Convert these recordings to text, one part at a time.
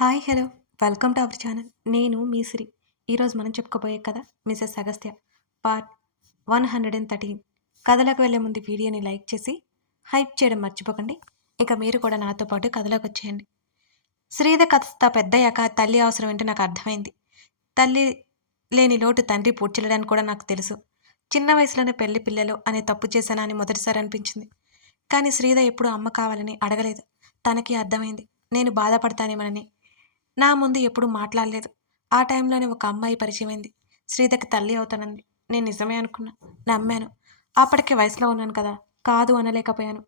Hi hello welcome to our channel. నేను మీ సిరి. ఈరోజు మనం చెప్పుకోబోయే కథ మిసెస్ అగస్త్య పార్ట్ 113. కథలోకి వెళ్ళే ముందు వీడియోని లైక్ చేసి హైప్ చేయడం మర్చిపోకండి. ఇక మీరు కూడా నాతో పాటు కథలోకి వచ్చేయండి. శ్రీధ కాస్త పెద్దయ్యాక తల్లి అవసరం ఏంటో నాకు అర్థమైంది. తల్లి లేని లోటు తండ్రి పూడ్చలేడని కూడా నాకు తెలుసు. చిన్న వయసులోనే పెళ్లి పిల్లలు అనే తప్పు చేశానా అని మొదటిసారి అనిపించింది. కానీ శ్రీధ ఎప్పుడూ అమ్మ కావాలని అడగలేదు. తనకి అర్థమైంది నేను బాధపడతానేమోనని. నా ముందు ఎప్పుడూ మాట్లాడలేదు. ఆ టైంలోనే ఒక అమ్మాయి పరిచయమైంది. శ్రీధకి తల్లి అవుతానంది. నేను నిజమే అనుకున్నా. నమ్మాను. అప్పటికే వయసులో ఉన్నాను కదా! కాదు అనలేకపోయాను.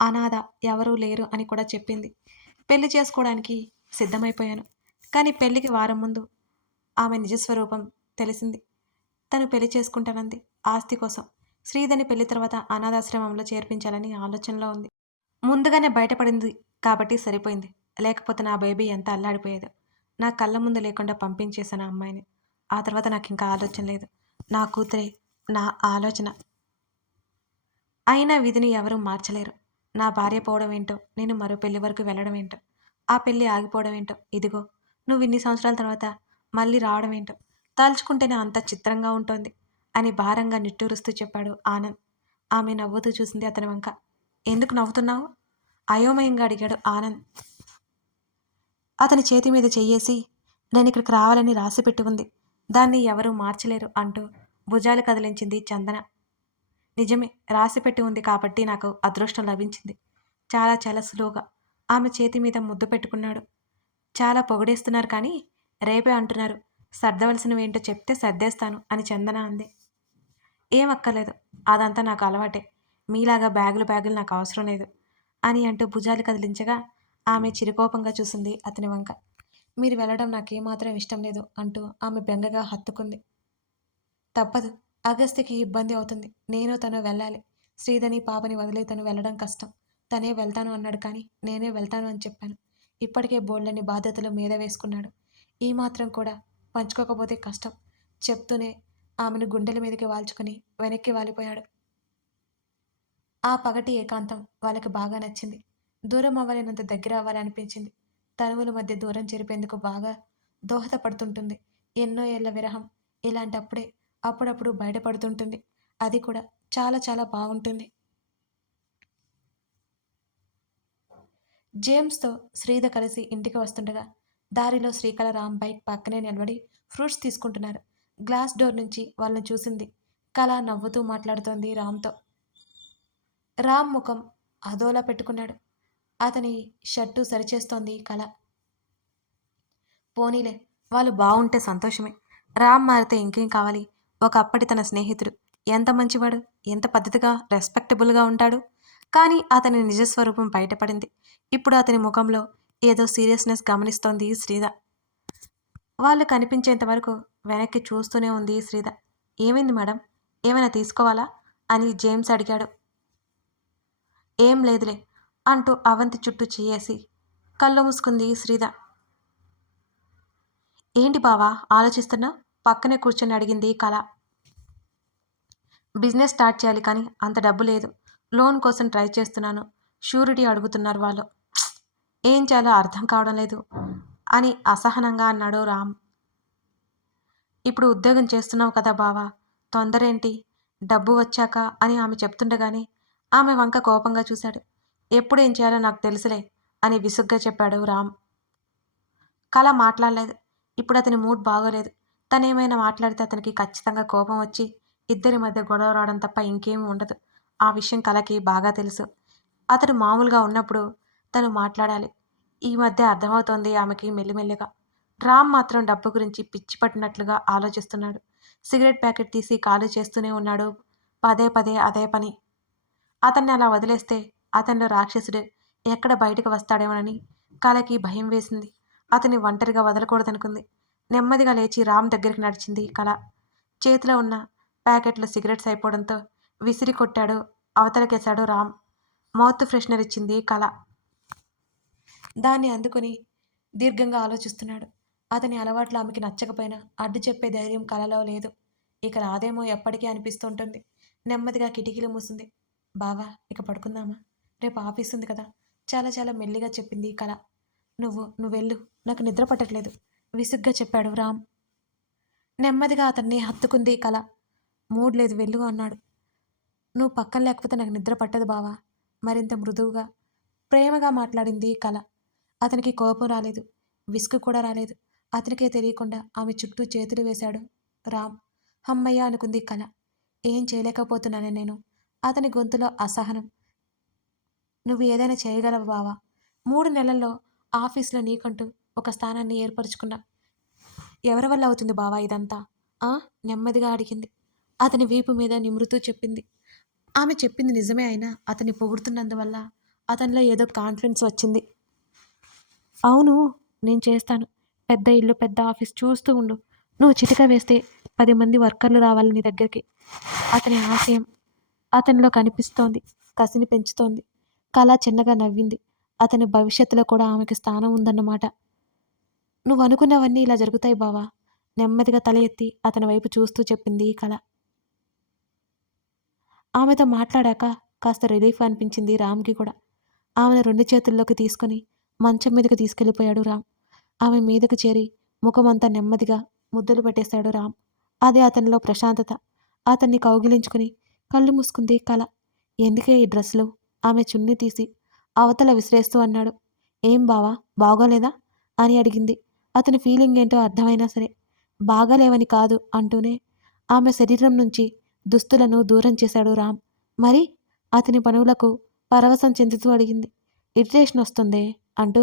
అనాథ, ఎవరూ లేరు అని కూడా చెప్పింది. పెళ్లి చేసుకోవడానికి సిద్ధమైపోయాను. కానీ పెళ్లికి వారం ముందు ఆమె నిజస్వరూపం తెలిసింది. తను పెళ్లి చేసుకుంటానంది. ఆస్తి కోసం. శ్రీధని పెళ్లి తర్వాత అనాథాశ్రమంలో చేర్పించాలని ఆలోచనలో ఉంది. ముందుగానే బయటపడింది కాబట్టి సరిపోయింది. లేకపోతే నా బేబీ ఎంత అల్లాడిపోయేదో. నా కళ్ళ ముందు లేకుండా పంపించేశాను ఆ అమ్మాయిని. ఆ తర్వాత నాకింకా ఆలోచన లేదు. నా కూతురే నా ఆలోచన. అయినా విధిని ఎవరూ మార్చలేరు. నా భార్య పోవడం ఏంటో, నేను మరో పెళ్లి వరకు వెళ్ళడం ఏంటో, ఆ పెళ్లి ఆగిపోవడం ఏంటో, ఇదిగో నువ్వు ఇన్ని సంవత్సరాల తర్వాత మళ్ళీ రావడం ఏంటో, తలుచుకుంటేనే అంత చిత్రంగా ఉంటోంది అని భారంగా నిట్టూరుస్తూ చెప్పాడు ఆనంద్. ఆమె నవ్వుతూ చూసింది అతని వంక. ఎందుకు నవ్వుతున్నావు? అయోమయంగా అడిగాడు ఆనంద్. అతని చేతి మీద చెయ్యేసి, నేనిక్కడికి రావాలని రాసిపెట్టి ఉంది. దాన్ని ఎవరూ మార్చలేరు అంటూ భుజాలు కదిలించింది చందన. నిజమే, రాసిపెట్టి ఉంది కాబట్టి నాకు అదృష్టం లభించింది. చాలా చాలా సులువుగా ఆమె చేతి మీద ముద్దు పెట్టుకున్నాడు. చాలా పొగిడేస్తున్నారు కానీ రేపే అంటున్నారు. సర్దవలసినవేంటో చెప్తే సర్దేస్తాను అని చందన అంది. ఏం అక్కర్లేదు, అదంతా నాకు అలవాటే. మీలాగా బ్యాగులు బ్యాగులు నాకు అవసరం లేదు అని అంటూ భుజాలు కదిలించగా ఆమె చిరుకోపంగా చూసింది అతని వంక. మీరు వెళ్ళడం నాకేమాత్రం ఇష్టం లేదు అంటూ ఆమె బెంగగా హత్తుకుంది. తప్పదు, అగస్త్యకి ఇబ్బంది అవుతుంది. నేను తను వెళ్ళాలి. శ్రీధని పాపని వదిలే తను వెళ్ళడం కష్టం. తనే వెళ్తాను అన్నాడు కానీ నేనే వెళ్తాను అని చెప్పాను. ఇప్పటికే బోల్డన్ని బాధ్యతలు మీద వేసుకున్నాడు. ఈ మాత్రం కూడా పంచుకోకపోతే కష్టం. చెప్తూనే ఆమెను గుండెల మీదకి వాల్చుకుని వెనక్కి వాలిపోయాడు. ఆ పగటి ఏకాంతం వాళ్ళకి బాగా నచ్చింది. దూరం అవ్వలేనంత దగ్గర అవ్వాలనిపించింది. తనువుల మధ్య దూరం చెరిపేందుకు బాగా దోహదపడుతుంటుంది ఎన్నో ఏళ్ల విరహం. ఇలాంటప్పుడే అప్పుడప్పుడు బయటపడుతుంటుంది. అది కూడా చాలా చాలా బాగుంటుంది. జేమ్స్తో శ్రీధ కలిసి ఇంటికి వస్తుండగా దారిలో శ్రీకళ రామ్ బైక్ పక్కనే నిలబడి ఫ్రూట్స్ తీసుకుంటున్నారు. గ్లాస్ డోర్ నుంచి వాళ్ళని చూసింది. కళ నవ్వుతూ మాట్లాడుతోంది రామ్తో. రామ్ ముఖం అదోలా పెట్టుకున్నాడు. అతని షర్టు సరిచేస్తోంది కళ. పోనీలే, వాళ్ళు బావుంటే సంతోషమే. రామ్ మారితే ఇంకేం కావాలి? ఒకప్పటి తన స్నేహితుడు. ఎంత మంచివాడు, ఎంత పద్ధతిగా రెస్పెక్టబుల్గా ఉంటాడు. కానీ అతని నిజస్వరూపం బయటపడింది. ఇప్పుడు అతని ముఖంలో ఏదో సీరియస్నెస్ గమనిస్తోంది శ్రీధ. వాళ్ళు కనిపించేంత వరకు వెనక్కి చూస్తూనే ఉంది శ్రీధ. ఏమైంది మేడం, ఏమైనా తీసుకోవాలా అని జేమ్స్ అడిగాడు. ఏం లేదులే అంటూ అవంతి చుట్టూ చెయ్యేసి కళ్ళు మూసుకుంది శ్రీధ. ఏంటి బావా ఆలోచిస్తున్నావు? పక్కనే కూర్చొని అడిగింది కళ. బిజినెస్ స్టార్ట్ చేయాలి కానీ అంత డబ్బు లేదు. లోన్ కోసం ట్రై చేస్తున్నాను. షూరిటీ అడుగుతున్నారు వాళ్ళు. ఏం చేయాలో అర్థం కావడం లేదు అని అసహనంగా అన్నాడు రామ్. ఇప్పుడు ఉద్యోగం చేస్తున్నావు కదా బావా, తొందరేంటి? డబ్బు వచ్చాక అని ఆమె చెప్తుండగానే ఆమె వంక కోపంగా చూశాడు. ఎప్పుడు ఏం చేయాలో నాకు తెలుసులే అని విసుగ్గా చెప్పాడు రామ్. కళ మాట్లాడలేదు. ఇప్పుడు అతని మూడ్ బాగోలేదు. తనేమైనా మాట్లాడితే అతనికి ఖచ్చితంగా కోపం వచ్చి ఇద్దరి మధ్య గొడవ రావడం తప్ప ఇంకేమీ ఉండదు. ఆ విషయం కళకి బాగా తెలుసు. అతడు మామూలుగా ఉన్నప్పుడు తను మాట్లాడాలి. ఈ మధ్య అర్థమవుతోంది ఆమెకి మెల్లిమెల్లిగా. రామ్ మాత్రం డబ్బు గురించి పిచ్చి పట్టినట్లుగా ఆలోచిస్తున్నాడు. సిగరెట్ ప్యాకెట్ తీసి ఖాళీ చేస్తూనే ఉన్నాడు. పదే పదే అదే పని. అతన్ని అలా వదిలేస్తే అతనిలో రాక్షసుడు ఎక్కడ బయటకు వస్తాడేమోనని కళకి భయం వేసింది. అతన్ని ఒంటరిగా వదలకూడదనుకుంది. నెమ్మదిగా లేచి రామ్ దగ్గరికి నడిచింది కళ. చేతిలో ఉన్న ప్యాకెట్లో సిగరెట్స్ అయిపోవడంతో విసిరి కొట్టాడు, అవతలకేశాడు రామ్. మౌత్ ఫ్రెషనర్ ఇచ్చింది కళ. దాన్ని అందుకుని దీర్ఘంగా ఆలోచిస్తున్నాడు. అతని అలవాట్లు ఆమెకి నచ్చకపోయినా అడ్డు చెప్పే ధైర్యం కళలో లేదు. ఇక రాదేమో ఎప్పటికీ అనిపిస్తుంటుంది. నెమ్మదిగా కిటికీలు మూసింది. బావా, ఇక పడుకుందామా? రేపు ఆఫీస్ ఉంది కదా, చాలా చాలా మెల్లిగా చెప్పింది కళ. నువ్వెళ్ళు. నాకు నిద్ర పట్టట్లేదు విసుగ్గా చెప్పాడు రామ్. నెమ్మదిగా అతన్ని హత్తుకుంది కల. మూడ్ లేదు వెళ్ళు అన్నాడు. నువ్వు పక్కన లేకపోతే నాకు నిద్ర పట్టదు బావా. మరింత మృదువుగా, ప్రేమగా మాట్లాడింది కల. అతనికి కోపం రాలేదు. విసుగు కూడా రాలేదు. అతనికే తెలియకుండా ఆమె చుట్టూ చేతులు వేశాడు రామ్. హమ్మయ్య అనుకుంది కల. ఏం చేయలేకపోతున్నానే నేను. అతని గొంతులో అసహనం. నువ్వు ఏదైనా చేయగలవు బావా. 3 నెలల్లో ఆఫీస్లో నీకంటూ ఒక స్థానాన్ని ఏర్పరచుకున్నా. ఎవరి వల్ల అవుతుంది బావా ఇదంతా? ఆ? నెమ్మదిగా అడిగింది. అతని వీపు మీద నిమురుతూ చెప్పింది. ఆమె చెప్పింది నిజమే అయినా అతన్ని పొగుడుతున్నందువల్ల అతనిలో ఏదో కాన్ఫిడెన్స్ వచ్చింది. అవును, నేను చేస్తాను. పెద్ద ఇల్లు, పెద్ద ఆఫీస్ చూస్తూ ఉండు. నువ్వు చిటిక వేస్తే 10 మంది వర్కర్లు రావాలి నీ దగ్గరికి. అతని ఆశయం అతనిలో కనిపిస్తోంది. కసిని పెంచుతోంది. కళ చిన్నగా నవ్వింది. అతని భవిష్యత్తులో కూడా ఆమెకి స్థానం ఉందన్నమాట. నువ్వు అనుకున్నవన్నీ ఇలా జరుగుతాయి బావా. నెమ్మదిగా తల ఎత్తి అతని వైపు చూస్తూ చెప్పింది కళ. ఆమెతో మాట్లాడాక కాస్త రిలీఫ్ అనిపించింది రామ్కి కూడా. ఆమెను 2 చేతుల్లోకి తీసుకుని మంచం మీదకి తీసుకెళ్ళిపోయాడు రామ్. ఆమె మీదకు చేరి ముఖమంతా నెమ్మదిగా ముద్దులు పెట్టేశాడు రామ్. అది అతనిలో ప్రశాంతత. అతన్ని కౌగిలించుకుని కళ్ళు మూసుకుంది కళ. ఎందుకే ఈ డ్రెస్సులు? ఆమె చున్నీ తీసి అవతల విసిరేస్తూ అన్నాడు. ఏం బావా, బాగోలేదా అని అడిగింది. అతని ఫీలింగ్ ఏంటో అర్థమైనా సరే బాగాలేవని కాదు అంటూనే ఆమె శరీరం నుంచి దుస్తులను దూరం చేశాడు రామ్. మరి అతని పనులకు పరవశం చెందుతూ అడిగింది. ఇరిటేషన్ వస్తుందే అంటూ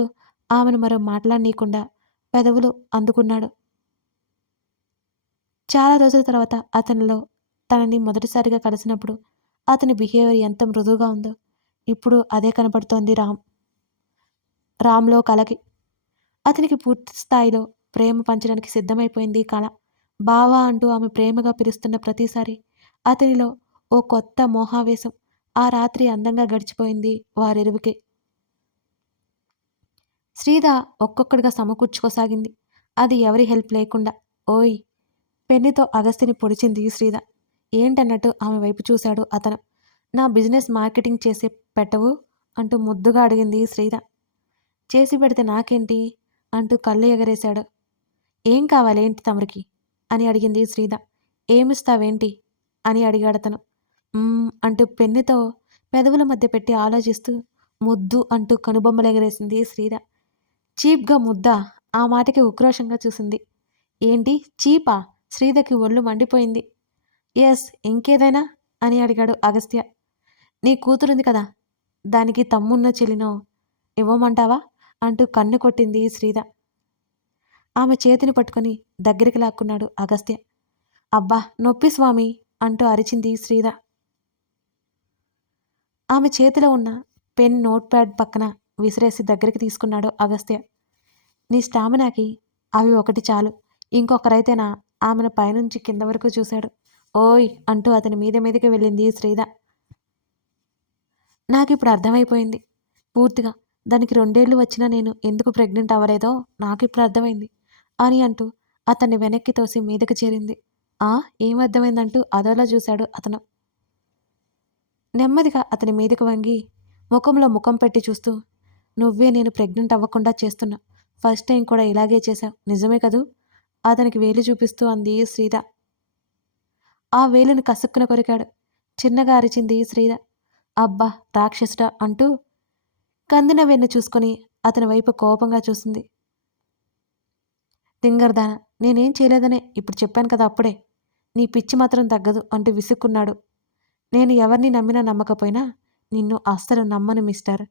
ఆమెను మరో మాట్లాడనీయకుండా పెదవులు అందుకున్నాడు. చాలా రోజుల తర్వాత అతనిలో తనని మొదటిసారిగా కలిసినప్పుడు అతని బిహేవియర్ ఎంత మృదువుగా ఉందో ఇప్పుడు అదే కనపడుతోంది రామ్లో కలకి. అతనికి పూర్తి స్థాయిలో ప్రేమ పంచడానికి సిద్ధమైపోయింది కళ. బావా అంటూ ఆమె ప్రేమగా పిలుస్తున్న ప్రతిసారి అతనిలో ఓ కొత్త మోహావేశం. ఆ రాత్రి అందంగా గడిచిపోయింది వారిరువుకి. శ్రీధ ఒక్కొక్కడిగా సమకూర్చుకోసాగింది. అది ఎవరి హెల్ప్ లేకుండా. ఓయ్ పెన్నుతో అగస్తిని పొడిచింది శ్రీధ. ఏంటన్నట్టు ఆమె వైపు చూశాడు అతను. నా బిజినెస్ మార్కెటింగ్ చేసి పెట్టవు అంటూ ముద్దుగా అడిగింది శ్రీధ. చేసి పెడితే నాకేంటి అంటూ కళ్ళు ఎగరేశాడు. ఏం కావాలేంటి తమరికి అని అడిగింది శ్రీధ. ఏమిస్తావేంటి అని అడిగాడతను. అంటూ పెన్నుతో పెదవుల మధ్య పెట్టి ఆలోచిస్తూ ముద్దు అంటూ కనుబొమ్మలెగరేసింది శ్రీధ. చీప్గా ముద్దా? ఆ మాటకి ఉక్రోషంగా చూసింది. ఏంటి చీపా? శ్రీధకి ఒళ్ళు మండిపోయింది. ఎస్, ఇంకేదైనా అని అడిగాడు అగస్త్య. నీ కూతురుంది కదా, దానికి తమ్మున్నో చెల్లినో ఇవ్వమంటావా అంటూ కన్ను కొట్టింది శ్రీధ. ఆమె చేతిని పట్టుకొని దగ్గరికి లాక్కున్నాడు అగస్త్య. అబ్బా నొప్పి స్వామి అంటూ అరిచింది శ్రీధ. ఆమె చేతిలో ఉన్న పెన్ నోట్ ప్యాడ్ పక్కన విసిరేసి దగ్గరికి తీసుకున్నాడు అగస్త్య. నీ స్టామినాకి అవి ఒకటి చాలు. ఇంకొకరైతేనా ఆమెను పైనుంచి కింద వరకు చూశాడు. ఓయ్ అంటూ అతని మీదకి వెళ్ళింది శ్రీధ. నాకిప్పుడు అర్థమైపోయింది పూర్తిగా. దానికి 2 ఏళ్ళు వచ్చినా నేను ఎందుకు ప్రెగ్నెంట్ అవ్వలేదో నాకిప్పుడు అర్థమైంది అని అంటూ అతన్ని వెనక్కి తోసి మీదకి చేరింది. ఏమర్థమైందంటూ అదోలా చూశాడు అతను. నెమ్మదిగా అతని మీదకు వంగి ముఖంలో ముఖం పెట్టి చూస్తూ, నువ్వే నేను ప్రెగ్నెంట్ అవ్వకుండా చేస్తున్నా. ఫస్ట్ టైం కూడా ఇలాగే చేశావు నిజమే కదూ అతనికి వేలు చూపిస్తూ అంది శ్రీధ. ఆ వేలుని కసుక్కున కొరికాడు. చిన్నగా అరిచింది శ్రీధ. అబ్బా రాక్షసుడా అంటూ కందిన వెన్ను చూసుకొని అతని వైపు కోపంగా చూసింది. తింగర్దాన, నేనేం చేయలేదనే ఇప్పుడు చెప్పాను కదా అప్పుడే. నీ పిచ్చి మాత్రం తగ్గదు అంటూ విసుక్కున్నాడు. నేను ఎవరిని నమ్మినా నమ్మకపోయినా నిన్ను అస్సలు నమ్మను మిస్టర్.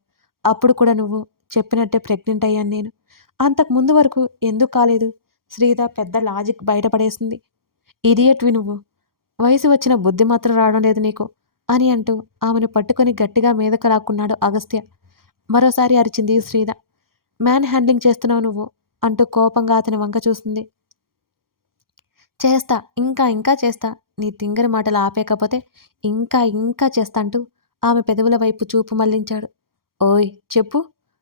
అప్పుడు కూడా నువ్వు చెప్పినట్టే ప్రెగ్నెంట్ అయ్యాను నేను. అంతకు ముందు వరకు ఎందుకు కాలేదు? శ్రీధ పెద్ద లాజిక్ బయటపడేసింది. ఇడియట్వి నువ్వు. వయసు వచ్చిన బుద్ధి మాత్రం రావడం లేదు నీకు అని అంటూ ఆమెను పట్టుకొని గట్టిగా మీదకు లాక్కున్నాడు అగస్త్య. మరోసారి అరిచింది శ్రీధ. మ్యాన్ హ్యాండ్లింగ్ చేస్తున్నావు నువ్వు అంటూ కోపంగా అతని వంక చూసింది. చేస్తా, ఇంకా ఇంకా చేస్తా. నీ తింగరి మాటలు ఆపేకపోతే ఇంకా ఇంకా చేస్తా అంటూ ఆమె పెదవుల వైపు చూపు మళ్లించాడు. ఓయ్ చెప్పు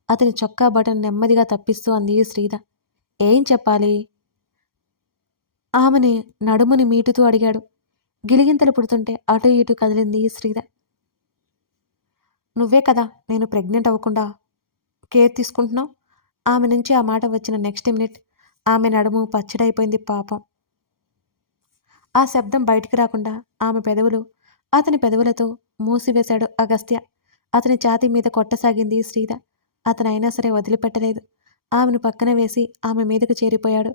అతని చొక్కా బటన్ నెమ్మదిగా తప్పిస్తూ అంది శ్రీధ. ఏం చెప్పాలి? ఆమెని నడుముని మీటుతూ అడిగాడు. గిలిగింతలు పుడుతుంటే అటు ఇటు కదిలింది శ్రీధ. నువ్వే కదా నేను ప్రెగ్నెంట్ అవ్వకుండా కేర్ తీసుకుంటున్నావు. ఆమె నుంచి ఆ మాట వచ్చిన నెక్స్ట్ మినిట్ ఆమె నడుము పచ్చడైపోయింది పాపం. ఆ శబ్దం బయటికి రాకుండా ఆమె పెదవులు అతని పెదవులతో మూసివేశాడు అగస్త్య. అతని ఛాతీ మీద కొట్టసాగింది శ్రీద. అతనైనా సరే వదిలిపెట్టలేదు. ఆమెను పక్కన వేసి ఆమె మీదకు చేరిపోయాడు.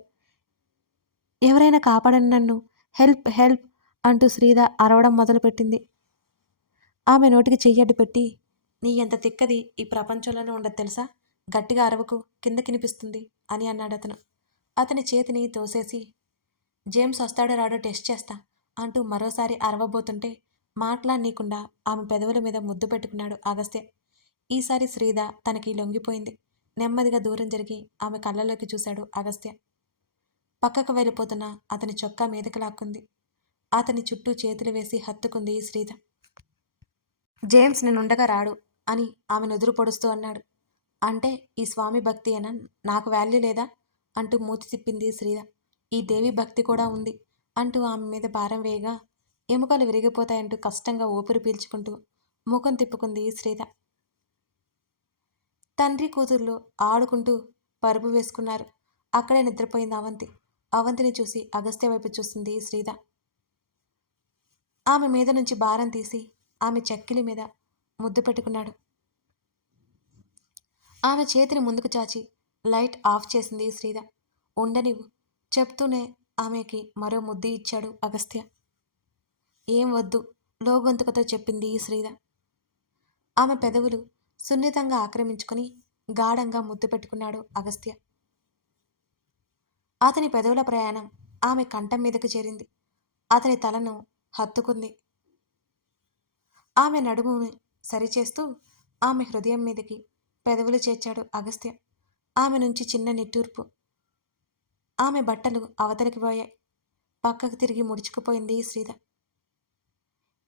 ఎవరైనా కాపాడండి నన్ను, హెల్ప్ హెల్ప్ అంటూ శ్రీద అరవడం మొదలుపెట్టింది. ఆమె నోటికి చెయ్యడ్డు పెట్టి, నీ ఎంత తిక్కది ఈ ప్రపంచంలోనే ఉండదు తెలుసా, గట్టిగా అరవకు, కిందకినిపిస్తుంది అని అన్నాడతను. అతని చేతిని తోసేసి, జేమ్స్ వస్తాడో రాడో టెస్ట్ చేస్తా అంటూ మరోసారి అరవబోతుంటే మాట్లాడనీయకుండా ఆమె పెదవుల మీద ముద్దు పెట్టుకున్నాడు అగస్త్య. ఈసారి శ్రీద తనకి లొంగిపోయింది. నెమ్మదిగా దూరం జరిగి ఆమె కళ్ళలోకి చూశాడు అగస్త్య. పక్కకు వెళ్ళిపోతున్న అతని చొక్కా మీదకి లాక్కుంది. అతని చుట్టూ చేతులు వేసి హత్తుకుంది శ్రీద. జేమ్స్ నేనుండగా రాడు అని ఆమె నుదురు పొడుస్తూ అన్నాడు. అంటే ఈ స్వామి భక్తి అయినా నాకు వాల్యూ లేదా అంటూ మూతి తిప్పింది శ్రీద. ఈ దేవి భక్తి కూడా ఉంది అంటూ ఆమె మీద భారం వేయగా ఎముకలు విరిగిపోతాయంటూ కష్టంగా ఊపిరి పీల్చుకుంటూ ముఖం తిప్పుకుంది శ్రీద. తండ్రి కూతుర్లు ఆడుకుంటూ పరుపు వేసుకున్నారు. అక్కడే నిద్రపోయింది అవంతి. అవంతిని చూసి అగస్త్య వైపు చూస్తుంది శ్రీద. ఆమె మీద నుంచి భారం తీసి ఆమె చెక్కిలి మీద ముద్దు పెట్టుకున్నాడు. ఆమె చేతిని ముందుకు చాచి లైట్ ఆఫ్ చేసింది శ్రీద. ఉండనివ్వు చెప్తూనే ఆమెకి మరో ముద్దు ఇచ్చాడు అగస్త్య. ఏం వద్దు లోగొంతుకతో చెప్పింది శ్రీద. ఆమె పెదవులు సున్నితంగా ఆక్రమించుకొని గాఢంగా ముద్దు పెట్టుకున్నాడు అగస్త్య. అతని పెదవుల ప్రయాణం ఆమె కంఠం మీదకు చేరింది. అతని తలను హత్తుకుంది. ఆమె నడుముని సరిచేస్తూ ఆమె హృదయం మీదకి పెదవులు చేర్చాడు అగస్త్య. ఆమె నుంచి చిన్న నిట్టూర్పు. ఆమె బట్టలు అవతలికి పోయాయి. పక్కకు తిరిగి ముడుచుకుపోయింది శ్రీద.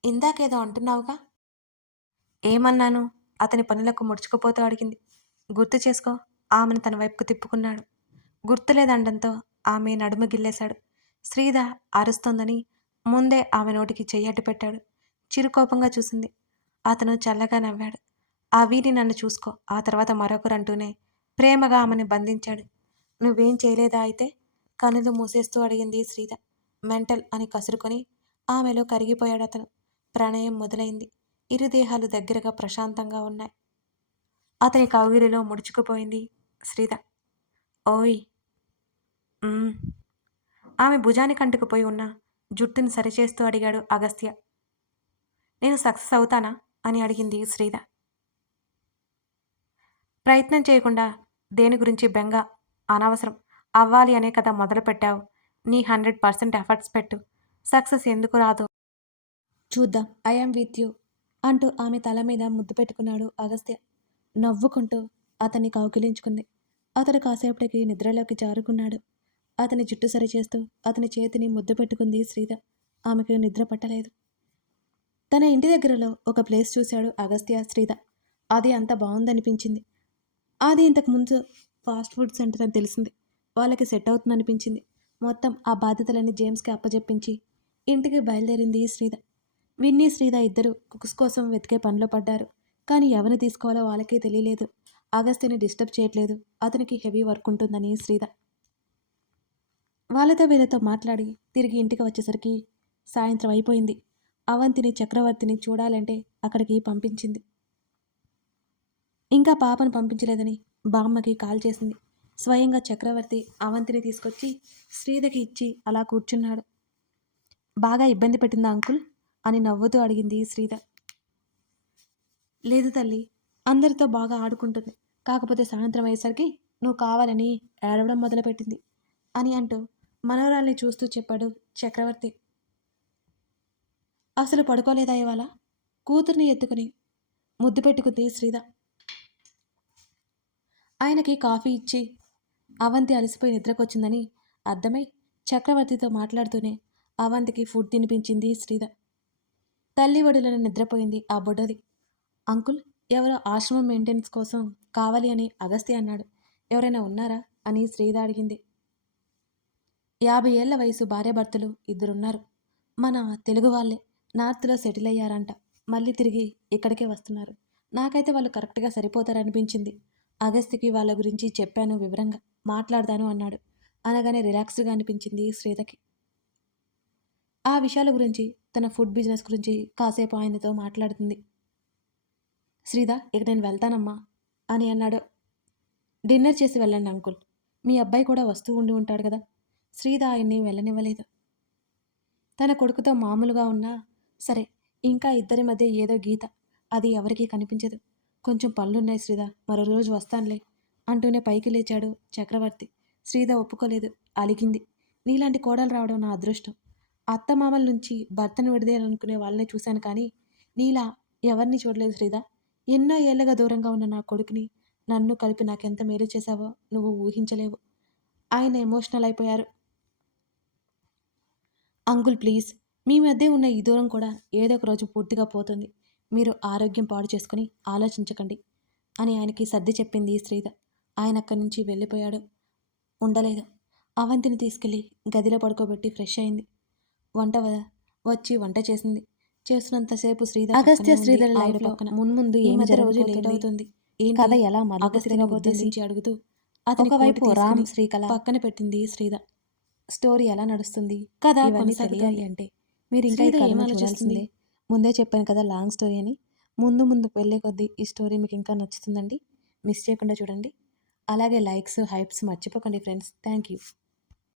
ఇందాకేదో అంటున్నావుగా. ఏమన్నాను? అతని పనులకు ముడుచుకుపోతూ అడిగింది. గుర్తు చేసుకో. ఆమెను తన వైపుకు తిప్పుకున్నాడు. గుర్తులేదండంతో ఆమె నడుము గిల్లేశాడు. శ్రీద అరుస్తోందని ముందే ఆమె నోటికి చెయ్యడ్డు పెట్టాడు. చిరుకోపంగా చూసింది. అతను చల్లగా నవ్వాడు. ఆ వీరి నన్ను చూసుకో, ఆ తర్వాత మరొకరంటూనే ప్రేమగా ఆమెను బంధించాడు. నువ్వేం చేయలేదా అయితే? కనులు మూసేస్తూ అడిగింది శ్రీద. మెంటల్ అని కసురుకొని ఆమెలో కరిగిపోయాడు అతను. ప్రణయం మొదలైంది. ఇరు దేహాలు దగ్గరగా ప్రశాంతంగా ఉన్నాయి. అతని కౌగిలిలో ముడుచుకుపోయింది శ్రీద. ఓయ్. ఆమె భుజానికి అంటుకుపోయి ఉన్న జుట్టుని సరిచేస్తూ అడిగాడు అగస్త్య. నేను సక్సెస్ అవుతానా అని అడిగింది శ్రీద. ప్రయత్నం చేయకుండా దేని గురించి బెంగ అనవసరం. అవ్వాలి అనే కదా మొదలుపెట్టావు. నీ 100% ఎఫర్ట్స్ పెట్టు. సక్సెస్ ఎందుకు రాదో చూద్దాం. ఐఎమ్ విత్ యూ అంటూ ఆమె తల మీద ముద్దు పెట్టుకున్నాడు అగస్త్య. నవ్వుకుంటూ అతన్ని కౌగిలించుకుంది. అతడు కాసేపటికి నిద్రలోకి జారుకున్నాడు. అతని జుట్టు సరిచేస్తూ అతని చేతిని ముద్దు పెట్టుకుంది శ్రీద. ఆమెకు నిద్ర పట్టలేదు. తన ఇంటి దగ్గరలో ఒక ప్లేస్ చూశాడు అగస్త్య శ్రీద. అది అంత బాగుందనిపించింది. అది ఇంతకు ముందు ఫాస్ట్ ఫుడ్ సెంటర్ అని తెలిసింది. వాళ్ళకి సెట్ అవుతుందనిపించింది. మొత్తం ఆ బాధ్యతలన్నీ జేమ్స్కి అప్పచెప్పించి ఇంటికి బయలుదేరింది శ్రీద. విన్నీ శ్రీద ఇద్దరు కుక్స్ కోసం వెతికే పనిలో పడ్డారు. కానీ ఎవరిని తీసుకోవాలో వాళ్ళకే తెలియలేదు. అగస్త్యని డిస్టర్బ్ చేయట్లేదు. అతనికి హెవీ వర్క్ ఉంటుందని శ్రీద. వాళ్ళతో వీళ్ళతో మాట్లాడి తిరిగి ఇంటికి వచ్చేసరికి సాయంత్రం అయిపోయింది. అవంతిని చక్రవర్తిని చూడాలంటే అక్కడికి పంపించింది. ఇంకా పాపను పంపించలేదని బామ్మకి కాల్ చేసింది. స్వయంగా చక్రవర్తి అవంతిని తీసుకొచ్చి శ్రీదకి ఇచ్చి అలా కూర్చున్నాడు. బాగా ఇబ్బంది పెట్టిందా అంకుల్ అని నవ్వుతూ అడిగింది శ్రీద. లేదు తల్లి, అందరితో బాగా ఆడుకుంటుంది. కాకపోతే సాయంత్రం అయ్యేసరికి నువ్వు కావాలని ఏడవడం మొదలుపెట్టింది అని అంటూ మనవరాల్ని చూస్తూ చెప్పాడు చక్రవర్తి. అసలు పడుకోలేదా ఇవాళ? కూతుర్ని ఎత్తుకుని ముద్దు పెట్టుకుంది శ్రీద. ఆయనకి కాఫీ ఇచ్చి అవంతి అలసిపోయి నిద్రకొచ్చిందని అర్థమై చక్రవర్తితో మాట్లాడుతూనే అవంతికి ఫుడ్ తినిపించింది శ్రీద. తల్లి ఒడిలోనే నిద్రపోయింది ఆ బుడ్డది. అంకుల్, ఎవరో ఆశ్రమం మెయింటెనెన్స్ కోసం కావాలి అని అగస్త్య అన్నాడు. ఎవరైనా ఉన్నారా అని శ్రీద అడిగింది. 50 ఏళ్ల వయసు భార్యాభర్తలు ఇద్దరున్నారు. మన తెలుగు వాళ్ళే. నార్త్లో సెటిల్ అయ్యారంట. మళ్ళీ తిరిగి ఇక్కడికే వస్తున్నారు. నాకైతే వాళ్ళు కరెక్ట్గా సరిపోతారనిపించింది అగస్త్యకి వాళ్ళ గురించి చెప్పాను వివరంగా. మాట్లాడతాను అన్నాడు. అనగానే రిలాక్స్డ్‌గా అనిపించింది శ్రీతకి. ఆ విషయాల గురించి, తన ఫుడ్ బిజినెస్ గురించి కాసేపు ఆయనతో మాట్లాడుతుంది. శ్రీధ, ఇక నేను వెళ్తానమ్మా అని అన్నాడు. డిన్నర్ చేసి వెళ్ళండి అంకుల్. మీ అబ్బాయి కూడా వస్తూ ఉండి ఉంటాడు కదా. శ్రీధ ఆయన్ని వెళ్ళనివ్వలేదు. తన కొడుకుతో మామూలుగా ఉన్నా సరే, ఇంకా ఇద్దరి మధ్య ఏదో గీత. అది ఎవరికీ కనిపించదు. కొంచెం పనులున్నాయి శ్రీధ, మరో రోజు వస్తానులే అంటూనే పైకి లేచాడు చక్రవర్తి. శ్రీధ ఒప్పుకోలేదు. అలిగింది. నీలాంటి కోడలు రావడం నా అదృష్టం. అత్తమామల నుంచి భర్తను విడదీయాలనుకునే వాళ్ళనే చూశాను కానీ నీలా ఎవరిని చూడలేదు శ్రీధ. ఎన్నో ఏళ్లుగా దూరంగా ఉన్న నా కొడుకుని నన్ను కలిపి నాకెంత మేలు చేశావో నువ్వు ఊహించలేవు. ఆయన ఎమోషనల్ అయిపోయారు. అంకుల్ ప్లీజ్, మీ మధ్య ఉన్న ఈ దూరం కూడా ఏదో ఒక రోజు పూర్తిగా పోతుంది. మీరు ఆరోగ్యం పాడు చేసుకుని ఆలోచించకండి అని ఆయనకి సర్ది చెప్పింది శ్రీధ. ఆయన అక్కడి నుంచి వెళ్ళిపోయాడు. ఉండలేదు. అవంతిని తీసుకెళ్ళి గదిలో పడుకోబెట్టి ఫ్రెష్ అయింది. వచ్చి వంట చేసింది. చేస్తున్నంతసేపు శ్రీధ అగస్త్య శ్రీధర్ లైఫ్ పక్కన మున్ముందు ఈ మధ్య రోజు లేట్ అవుతుంది. కథ ఎలా అగస్త్యని ఉద్దేశించి అడుగుతూ అతని ఒకవైపు రామ్ శ్రీకళ పక్కన పెట్టింది శ్రీధ. స్టోరీ ఎలా నడుస్తుంది, కథ ఇవన్నీ తెలియాలి అంటే మీరు ఇంకా ఈ కథను చూడాల్సిందే. ముందే చెప్పాను కదా లాంగ్ స్టోరీ అని. ముందు ముందు వెళ్ళే కొద్దీ ఈ స్టోరీ మీకు ఇంకా నచ్చుతుందండి. మిస్ చేయకుండా చూడండి. అలాగే లైక్స్, హైప్స్ మర్చిపోకండి ఫ్రెండ్స్. Thank you.